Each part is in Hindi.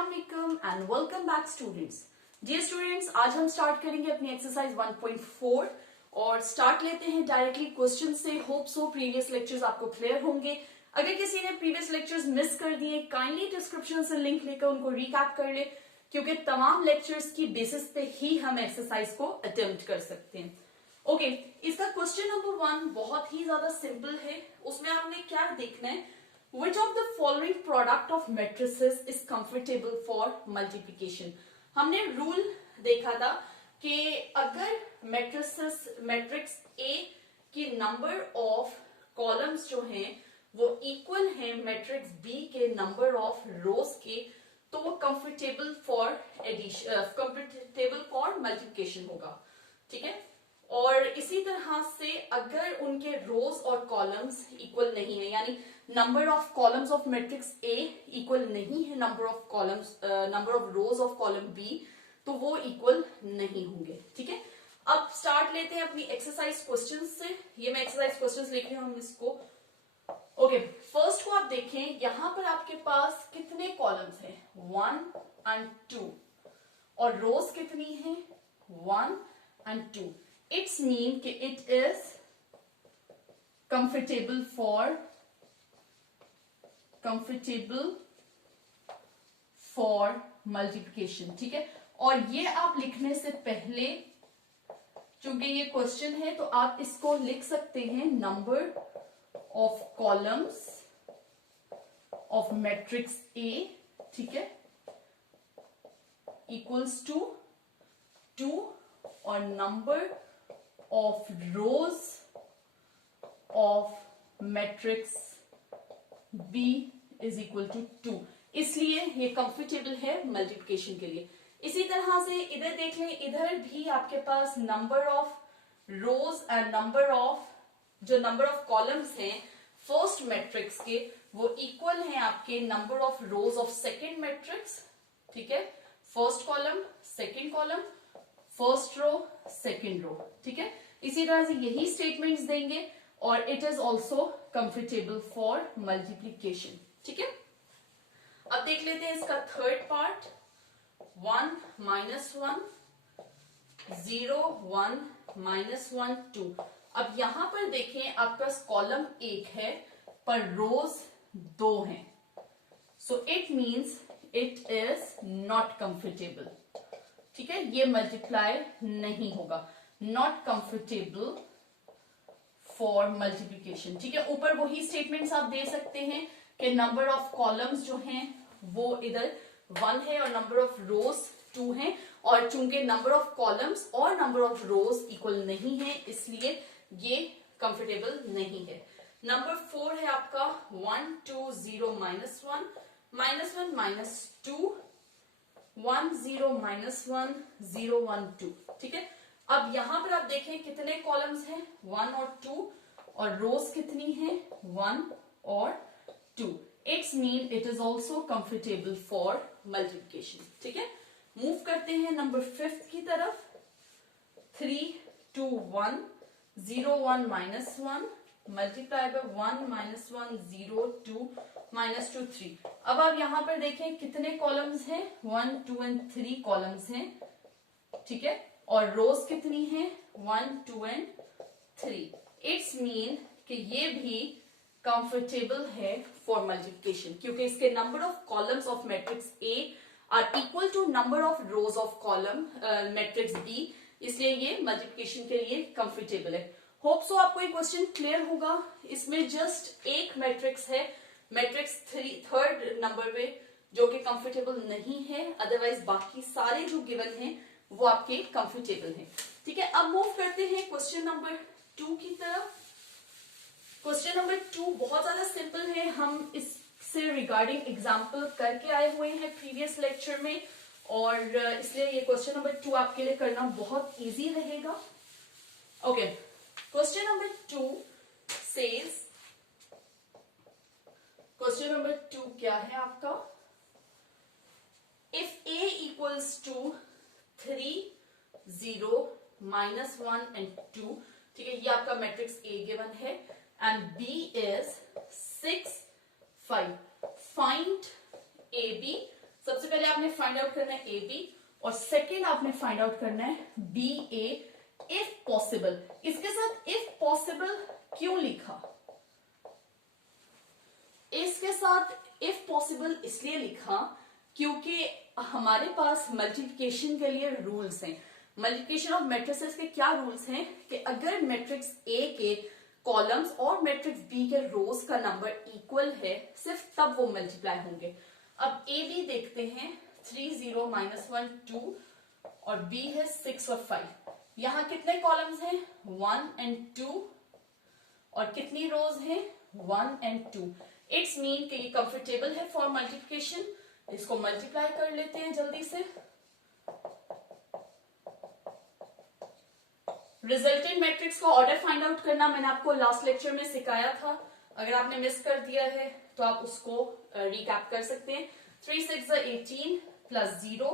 अस्सलामुअलैकुम and welcome back students. Dear students, आज हम स्टार्ट करेंगे अपनी एक्सरसाइज 1.4 और स्टार्ट लेते हैं डायरेक्टली क्वेश्चन से। होप सो प्रीवियस लेक्चर्स आपको क्लियर होंगे। अगर किसी ने प्रीवियस लेक्चर्स मिस कर दिए, काइंडली डिस्क्रिप्शन से लिंक लेकर उनको रिकैप कर ले, क्योंकि तमाम लेक्चर्स की बेसिस पे ही हम एक्सरसाइज को अटेम्प्ट कर सकते हैं। ओके, इसका क्वेश्चन नंबर 1 बहुत ही ज्यादा सिंपल है। उसमें आपने क्या देखना है, Which of the following product of matrices is comfortable for multiplication? हमने रूल देखा था कि अगर मैट्रिक्स A की नंबर ऑफ कॉलम्स जो हैं वो इक्वल हैं मैट्रिक्स B के नंबर ऑफ रोज के, तो वो कंफर्टेबल फॉर मल्टीप्लिकेशन होगा। ठीक है, और इसी तरह से अगर उनके रोज और कॉलम्स इक्वल नहीं है, यानी number of columns of matrix A equal नहीं है number of rows of column B, तो वो इक्वल नहीं होंगे। ठीक है, अब स्टार्ट लेते हैं अपनी एक्सरसाइज क्वेश्चन से। ये मैं एक्सरसाइज क्वेश्चन लिख रही हूं हम इसको। ओके, फर्स्ट को आप देखें, यहां पर आपके पास कितने कॉलम्स हैं, 1 and 2, और रोज कितनी है, 1 and 2। इट्स मीन कि it is comfortable for multiplication. ठीक है, और ये आप लिखने से पहले, चूंकि ये क्वेश्चन है तो आप इसको लिख सकते हैं number of columns of matrix A, ठीक है, इक्वल्स टू 2, और number of rows of matrix B is equal to 2। इसलिए ये कंफर्टेबल है मल्टीप्लिकेशन के लिए। इसी तरह से इधर देख लें, इधर भी आपके पास number of rows and number of columns हैं फर्स्ट मैट्रिक्स के, वो इक्वल हैं आपके number of rows of second matrix. ठीक है, first column second column, first row second row. ठीक है, इसी तरह से यही स्टेटमेंट्स देंगे, और it is also comfortable for multiplication. ठीक है, अब देख लेते हैं इसका थर्ड पार्ट। 1 -1 0 1 -1 2। अब यहां पर देखें, आपका कॉलम 1 है पर रोज 2 हैं, so it means it is not comfortable. ठीक है, ये मल्टीप्लाई नहीं होगा, नॉट कंफर्टेबल फॉर मल्टीप्लिकेशन। ठीक है, ऊपर वही स्टेटमेंट्स आप दे सकते हैं कि नंबर ऑफ कॉलम्स जो हैं वो इधर 1 है और नंबर ऑफ रोज 2 हैं, और चूंकि नंबर ऑफ कॉलम्स और नंबर ऑफ रोज इक्वल नहीं है, इसलिए ये कंफर्टेबल नहीं है। नंबर 4 है आपका 1 2 0 -1 -1 -2 1 0 -1 0 1 2। ठीक है, अब यहां पर आप देखें कितने कॉलम्स हैं, 1 और 2, और रोज कितनी हैं, 1 और 2। It's mean it is also comfortable for multiplication. ठीक है, मूव करते हैं नंबर 5 की तरफ। 3 2 1 0 1 -1 मल्टीप्लाई बाय 1 -1 0 2 -2 3। अब आप यहां पर देखें कितने कॉलम्स हैं, 1 2 and 3 कॉलम्स हैं। ठीक है, और रोज कितनी है, 1 2 and 3। इट्स मीन कि ये भी कंफर्टेबल है फॉर मल्टीप्लिकेशन, क्योंकि इसके number of columns of matrix A are equal to number of rows of column matrix B, इसलिए ये मल्टीप्लिकेशन के लिए कंफर्टेबल है। होप सो आपको ये क्वेश्चन क्लियर होगा। इसमें जस्ट एक मैट्रिक्स है, मैट्रिक्स थर्ड नंबर पे, जो कि कंफर्टेबल नहीं है, अदरवाइज बाकी सारे जो गिवन हैं वो आपके कंफर्टेबल हैं। ठीक है, अब मूव करते हैं क्वेश्चन नंबर 2 की तरफ। क्वेश्चन नंबर 2 बहुत ज्यादा सिंपल है, हम इससे रिगार्डिंग एग्जाम्पल करके आए हुए हैं प्रीवियस लेक्चर में, और इसलिए ये क्वेश्चन नंबर 2 आपके लिए करना बहुत इजी रहेगा। Okay, question number 2 says, question number 2 क्या है आपका, if A equals to 3 0 -1 and 2। ठीक है, ये आपका मैट्रिक्स A गिवन है, and B is 6 5। Find AB। सबसे पहले आपने फाइंड आउट करना है ए बी, और सेकेंड आपने फाइंड आउट करना है बी ए इफ पॉसिबल। इसके साथ इफ पॉसिबल क्यों लिखा? इसके साथ इफ पॉसिबल इसलिए लिखा क्योंकि हमारे पास मल्टीप्लिकेशन के लिए रूल्स हैं। मल्टीप्लिकेशन ऑफ मैट्रिसेस के क्या रूल्स हैं कि अगर मैट्रिक्स ए के कॉलम्स और मैट्रिक्स बी के रोज का नंबर इक्वल है, सिर्फ तब वो मल्टीप्लाई होंगे। अब ए बी देखते हैं, 3 0 -1 2 और बी है 6 और 5। यहां कितने कॉलम्स हैं? 1 and 2, और कितनी रोज हैं? 1 and 2। इट्स मीन कि ये कंफर्टेबल है फॉर मल्टीप्लिकेशन। इसको मल्टीप्लाई कर लेते हैं जल्दी से। रिजल्टेंट मैट्रिक्स का ऑर्डर फाइंड आउट करना मैंने आपको लास्ट लेक्चर में सिखाया था। अगर आपने मिस कर दिया है तो आप उसको रिकैप कर सकते हैं। 3 6 18 प्लस 0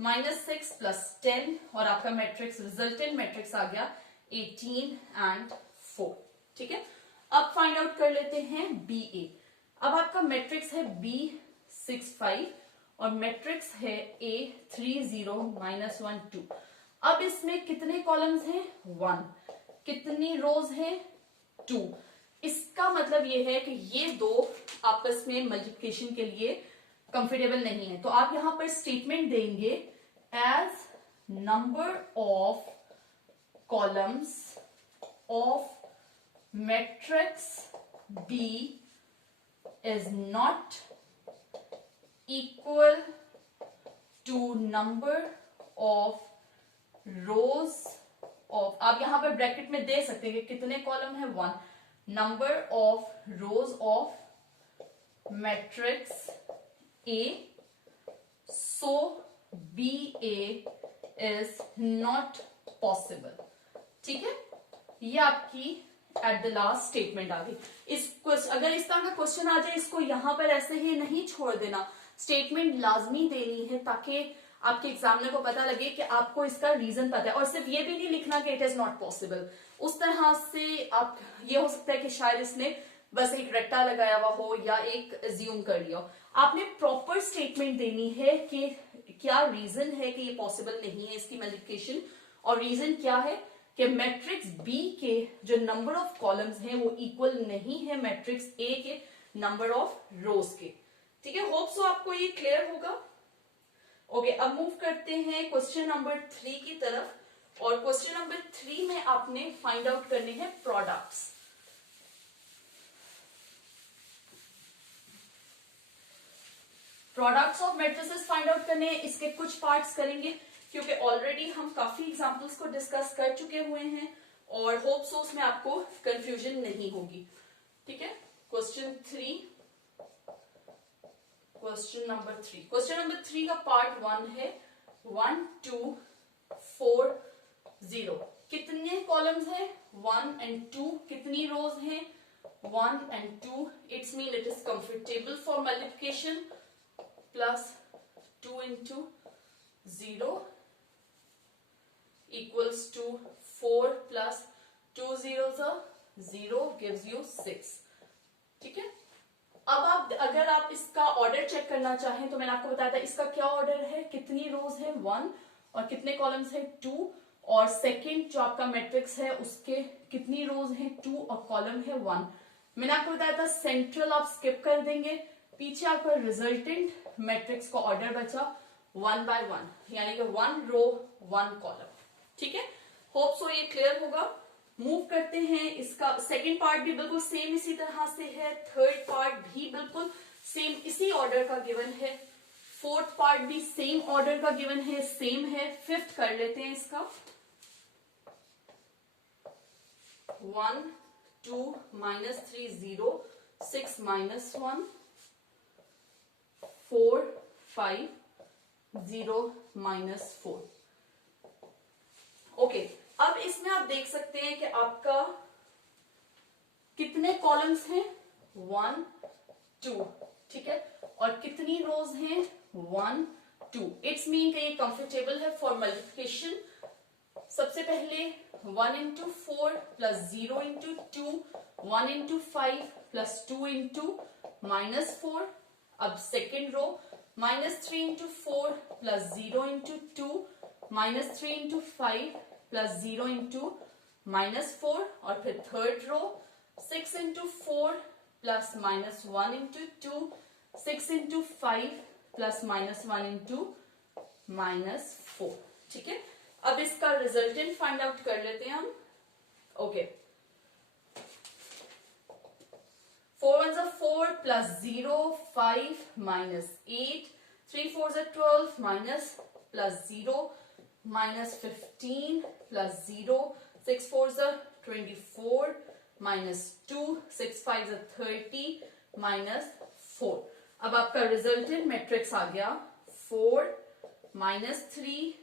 -6 प्लस 10, और आपका मैट्रिक्स रिजल्टेंट मैट्रिक्स आ गया 18 and 4। ठीक है, अब फाइंड आउट कर लेते हैं बी ए। अब आपका मैट्रिक्स है बी 6 5 और मैट्रिक्स है ए 3 0 -1 2। अब इसमें कितने कॉलम्स हैं? 1। कितनी रोज हैं? 2। इसका मतलब ये है कि ये दो आपस में मल्टीप्लिकेशन के लिए कंफर्टेबल नहीं है, तो आप यहां पर स्टेटमेंट देंगे as number of columns of matrix B is not equal to number of rows of, आप यहां पर ब्रैकेट में दे सकते हैं कि कितने कॉलम है? 1। Number of rows of matrix A, so B A is not possible. ठीक है, ये आपकी एट द लास्ट स्टेटमेंट आ गई। अगर इस तरह का क्वेश्चन आ जाए, इसको यहां पर ऐसे ही नहीं छोड़ देना, स्टेटमेंट लाजमी देनी है ताकि आपके एग्जामिनर को पता लगे कि आपको इसका रीजन पता है। और सिर्फ ये भी नहीं लिखना कि इट इज नॉट पॉसिबल। उस तरह से आप, ये हो सकता है कि शायद इसने बस एक रट्टा लगाया हुआ हो या एक अज्यूम कर लिया हो। आपने प्रॉपर स्टेटमेंट देनी है कि क्या रीजन है कि ये पॉसिबल नहीं है इसकी मल्टीप्लिकेशन, और रीजन क्या है कि मैट्रिक्स बी के जो नंबर ऑफ कॉलम्स हैं वो इक्वल नहीं है मैट्रिक्स ए के नंबर ऑफ रोज के। ठीक है, होप सो आपको ये क्लियर होगा। ओके, अब मूव करते हैं क्वेश्चन नंबर 3 की तरफ, और क्वेश्चन नंबर 3 में आपने फाइंड आउट करने हैं products. Products of matrices find out करने हैं। इसके कुछ पार्ट्स करेंगे क्योंकि ऑलरेडी हम काफी एग्जांपल्स को डिस्कस कर चुके हुए हैं, और होप सो उसमें आपको कंफ्यूजन नहीं होगी। ठीक है, क्वेश्चन नंबर 3 का पार्ट 1 है 1 2 4 0। कितने कॉलम्स हैं? 1 and 2। कितनी रोज हैं? 1 and 2। It's mean it is comfortable for multiplication. Plus 2 into 0 equals to 4 plus 2 zeros are 0 gives you 6। ठीक है, अब आप अगर आप इसका ऑर्डर चेक करना चाहें तो मैंने आपको बताया था इसका क्या ऑर्डर है, कितनी रोज है 1 और कितने कॉलम्स है 2, और सेकंड जो आपका मैट्रिक्स है उसके कितनी रोज है 2 और कॉलम है 1। मैंने आपको बताया था सेंट्रल आप स्किप कर देंगे, पीछे आपका रिजल्टेंट मैट्रिक्स का ऑर्डर बचा 1 by 1, यानी कि 1 रो 1 कॉलम। ठीक है, होप सो ये क्लियर होगा। मूव करते हैं, इसका सेकंड पार्ट भी बिल्कुल सेम इसी तरह से है, थर्ड पार्ट भी बिल्कुल सेम इसी ऑर्डर का गिवन है, फोर्थ पार्ट भी सेम ऑर्डर का गिवन है, सेम है। फिफ्थ कर लेते हैं इसका 1 2 -3 0 6 -1 4 5 0 -4। ओके, अब इसमें आप देख सकते हैं कि आपका कितने कॉलम्स हैं 1 2। ठीक है, और कितनी रोज हैं 1 2। इट्स मीन कि ये कंफर्टेबल है फॉर मल्टीप्लिकेशन। सबसे पहले 1 into 4 plus 0 into 2, 1 into 5 plus 2 into -4। अब second row -3 into 4 plus 0 into 2, -3 into 5 plus 0 into -4, और फिर third row 6 into 4 plus -1 into 2, 6 into 5 plus -1 into -4. ठीक है, अब इसका रिजल्टेंट फाइंड आउट कर लेते हैं हम. Okay, 4 ones are 4 plus 0, 5 minus 8, 3 fours are 12 minus plus 0 minus 15 plus 0, 6 fours are 24 minus 2, 6 fives are 30 minus 4. अब आपका रिजल्टेंट मैट्रिक्स आ गया 4 minus 3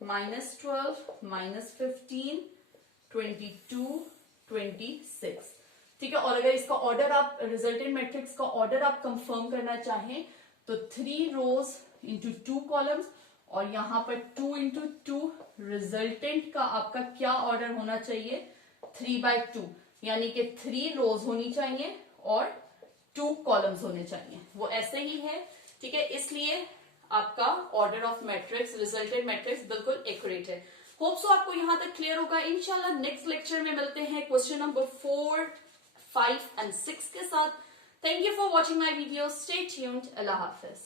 minus 12 minus 15 22 26. ठीक है, और अगर इसका ऑर्डर आप रिजल्टेंट मैट्रिक्स का ऑर्डर आप कंफर्म करना चाहें तो 3 रोज इंटू 2 कॉलम्स, और यहां पर 2 इंटू 2 रिजल्टेंट का आपका क्या ऑर्डर होना चाहिए 3/2, यानी कि 3 रोज होनी चाहिए और 2 कॉलम्स होने चाहिए. वो ऐसे ही है. ठीक है, इसलिए आपका order of matrix resultant matrix बिल्कुल एक्यूरेट है. होप सो आपको यहां तक क्लियर होगा. इंशाल्लाह नेक्स्ट लेक्चर में मिलते हैं क्वेश्चन नंबर 4, 5 and 6 के साथ. Thank you for watching my video. Stay tuned. Allah Hafiz.